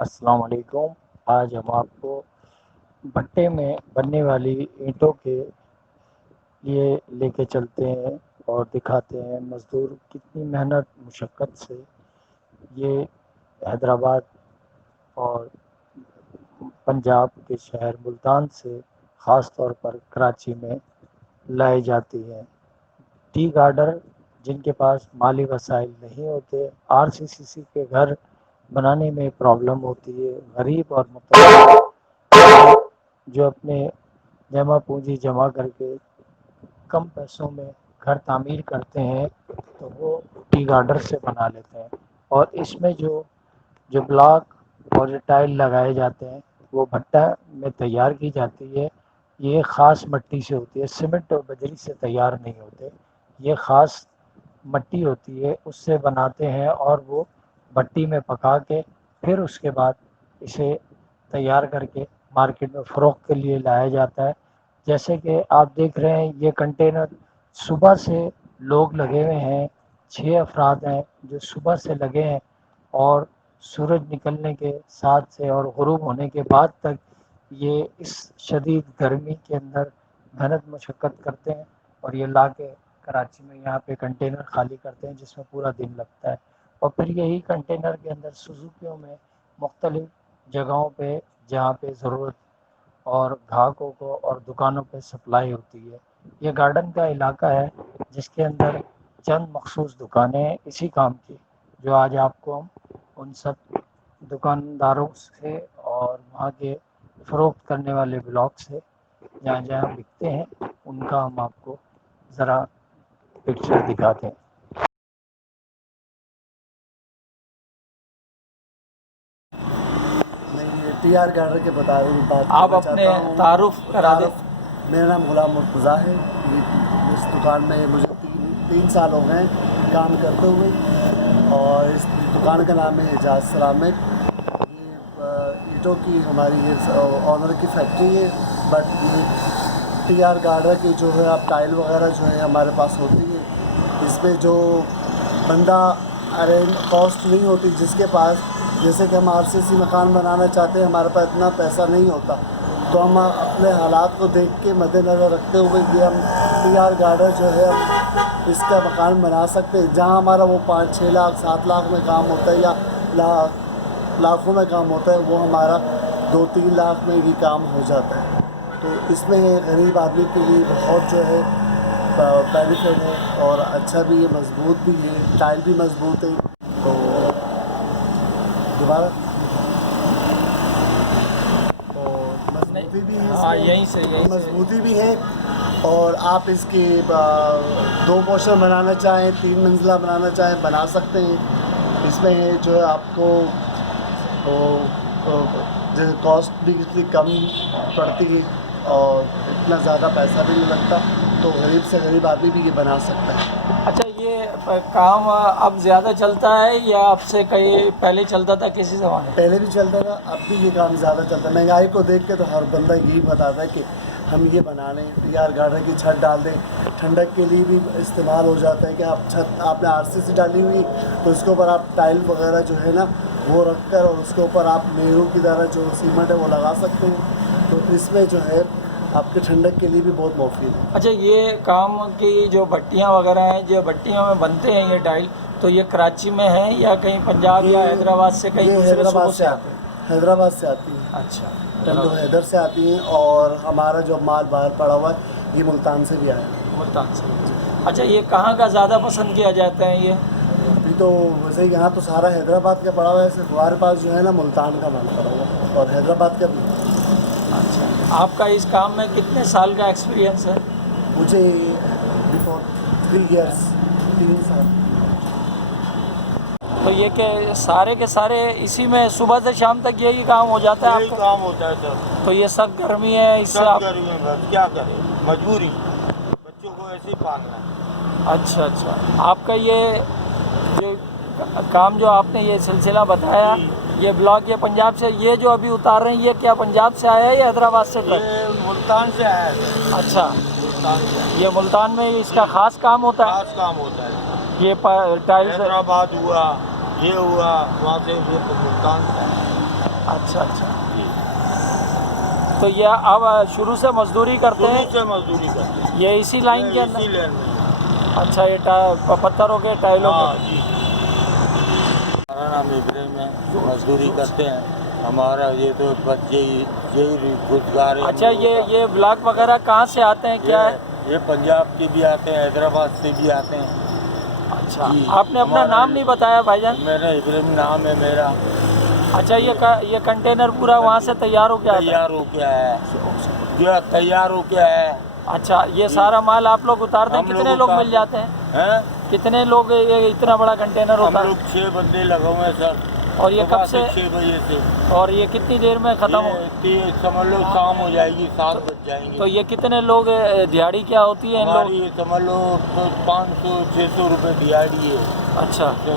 अस्सलाम वालेकुम। आज हम आपको भट्टे में बनने वाली ईंटों के लिए लेके चलते हैं और दिखाते हैं मज़दूर कितनी मेहनत मुशक्क़त से ये हैदराबाद और पंजाब के शहर मुल्तान से ख़ास तौर पर कराची में लाई जाती हैं। टी गार्डर जिनके पास माली वसाइल नहीं होते, आरसीसीसी के घर बनाने में प्रॉब्लम होती है, गरीब और मुतवस्सित जो अपने जमा पूंजी जमा करके कम पैसों में घर तामीर करते हैं तो वो टी गार्डर से बना लेते हैं। और इसमें जो जो ब्लॉक और जो टाइल लगाए जाते हैं वो भट्टा में तैयार की जाती है। ये ख़ास मिट्टी से होती है, सीमेंट और बजरी से तैयार नहीं होते। ये ख़ास मिट्टी होती है, उससे बनाते हैं और वो भट्टी में पका के फिर उसके बाद इसे तैयार करके मार्केट में फ़रोख्त के लिए लाया जाता है। जैसे कि आप देख रहे हैं ये कंटेनर सुबह से लोग लगे हुए हैं, 6 अफराद हैं जो सुबह से लगे हैं और सूरज निकलने के साथ से और ग़ुरूब होने के बाद तक ये इस शदीद गर्मी के अंदर मेहनत मशक्क़त करते हैं और ये ला के कराची में यहाँ पे कंटेनर खाली करते हैं जिसमें पूरा दिन लगता है। और फिर यही कंटेनर के अंदर सुजुकियों में मुख्तलिफ़ जगहों पे जहाँ पे ज़रूरत और ग्राहकों को और दुकानों पे सप्लाई होती है। ये गार्डन का इलाका है जिसके अंदर चंद मखसूस दुकानें हैं इसी काम की, जो आज आपको हम उन सब दुकानदारों से और वहाँ के फ़रोख्त करने वाले ब्लॉक से जहाँ जहाँ बिकते हैं उनका हम आपको ज़रा पिक्चर दिखाते हैं। मैं ये टीआर गार्डर के बात आप करना अपने चाहता हूँ। तारुफ करा दें। मेरा नाम गुलाम मुर्तज़ा है। ये इस दुकान में मुझे तीन साल हो गए काम करते हुए, और इस दुकान का नाम है एजाज सरामिक। ये ईंटों की हमारी ये ऑनर की फैक्ट्री है। बट ये टीआर गार्डर की जो है आप टाइल वगैरह जो है हमारे पास होती है। इसमें जो बंदा अरेंज कॉस्ट नहीं होती जिसके पास, जैसे कि हम आरसीसी मकान बनाना चाहते हैं, हमारे पास इतना पैसा नहीं होता, तो हम अपने हालात को देख के मद्देनज़र रखते हुए कि हम टीआर गार्डर जो है हम इसका मकान बना सकते हैं। जहाँ हमारा वो 5-6 लाख 7 लाख में काम होता है या लाखों में काम होता है, वो हमारा 2-3 लाख में भी काम हो जाता है। तो इसमें गरीब आदमी के लिए बहुत जो है बेनिफिट है, और अच्छा भी है, मजबूत भी है, टाइल भी मजबूत है। तो दोबारा मजबूती भी है, हाँ यहीं से मजबूती भी है। और आप इसकी 2 पोर्शन बनाना चाहें, 3 मंजिला बनाना चाहें, बना सकते हैं। इसमें जो है आपको जो कॉस्ट भी इसकी कम पड़ती है और इतना ज़्यादा पैसा भी नहीं लगता, तो गरीब से गरीब आदमी भी ये बना सकता है। अच्छा, ये काम अब ज़्यादा चलता है या आपसे कहीं पहले चलता था किसी ज़माने? पहले भी चलता था, अब भी ये काम ज़्यादा चलता है। महंगाई को देख के तो हर बंदा यही बताता है कि हम ये बना लें, टीआर गार्डर की छत डाल दें। ठंडक के लिए भी इस्तेमाल हो जाता है कि आप छत आपने आरसीसी डाली हुई तो उसके ऊपर आप टाइल वगैरह जो है ना वो रख कर, और उसके ऊपर आप नेहरू की तरह जो सीमेंट है वो लगा सकते हैं। तो इसमें जो है आपके ठंडक के लिए भी बहुत मुफीद है। अच्छा, ये काम की जो भट्टियाँ वगैरह हैं, जो भट्टियों में बनते हैं ये टाइल, तो ये कराची में है या कहीं पंजाब या हैदराबाद से कहीं दूसरे हैदराबाद सूबों से आते हैं, हैदराबाद से आती है। अच्छा, टंडो हैदर से आती हैं, और हमारा जो माल बाहर पड़ा हुआ है ये मुल्तान से भी आया है। मुल्तान से। अच्छा, ये कहाँ का ज़्यादा पसंद किया जाता है ये? अभी तो वैसे यहाँ तो सारा हैदराबाद का पड़ा हुआ है, सिर्फ हमारे पास जो है ना मुल्तान का माल पड़ा हुआ है, और हैदराबाद का भी। अच्छा, आपका इस काम में कितने साल का एक्सपीरियंस है? मुझे बिफोर 3 ईयर्स 3 साल। तो ये के सारे इसी में सुबह से शाम तक यही काम हो जाता है यही आपका? काम होता है सर। तो ये सब गर्मी है, इससे सब आप गर्मी में बस क्या करें, मजबूरी, बच्चों को ऐसे ही पालना है। अच्छा अच्छा, आपका ये जो काम जो आपने ये सिलसिला बताया, ये ब्लॉग ये पंजाब से, ये जो अभी उतार रहे हैं ये क्या पंजाब से आया है या हैदराबाद से? ये मुल्तान से आया है। अच्छा, मुल्तान से ये मुल्तान में इसका ख़ास काम होता है? खास काम होता है। ये टाइल्स हैदराबाद हुआ, ये हुआ, वहाँ से ये मुल्तान से आया है। अच्छा अच्छा। जी। तो ये अब शुरू से मजदूरी करते शुरू हैं से मजदूरी करते हैं। ये इसी लाइन के अंदर? इसी लाइन में। अच्छा, ये पत्थरों के टाइलों हाँ के। जी। हमारा नाम इब्राहिम है, मजदूरी करते हैं। हमारा ये तो बस यही रोजगार है। अच्छा, ये ब्लॉक वगैरह कहाँ से आते हैं, क्या है? ये पंजाब के भी आते हैं, हैदराबाद से भी आते हैं। अच्छा, जी, आपने अपना हमारा नाम नहीं बताया भाईजान। मेरा इब्राहिम नाम है मेरा। अच्छा, ये कंटेनर पूरा वहाँ से तैयार हो गया आता है? तैयार हो गया है, जो तैयार हो गया है। अच्छा, ये सारा माल आप लोग उतारते हैं? हम कितने लोग मिल जाते हैं? हैं? कितने लोग ये इतना बड़ा कंटेनर हम होता है? लोग 6 बंदे लगे हुए हैं सर। और ये कब से? 6 बजे से। और ये कितनी देर में खत्म हो? ये समझ लो शाम हो जाएगी, 7 बज जाएंगे। तो ये कितने लोग, दिहाड़ी क्या होती है इन लोग? हमारी ये समझ लो 500-600 रुपये दिहाड़ी है। अच्छा। तो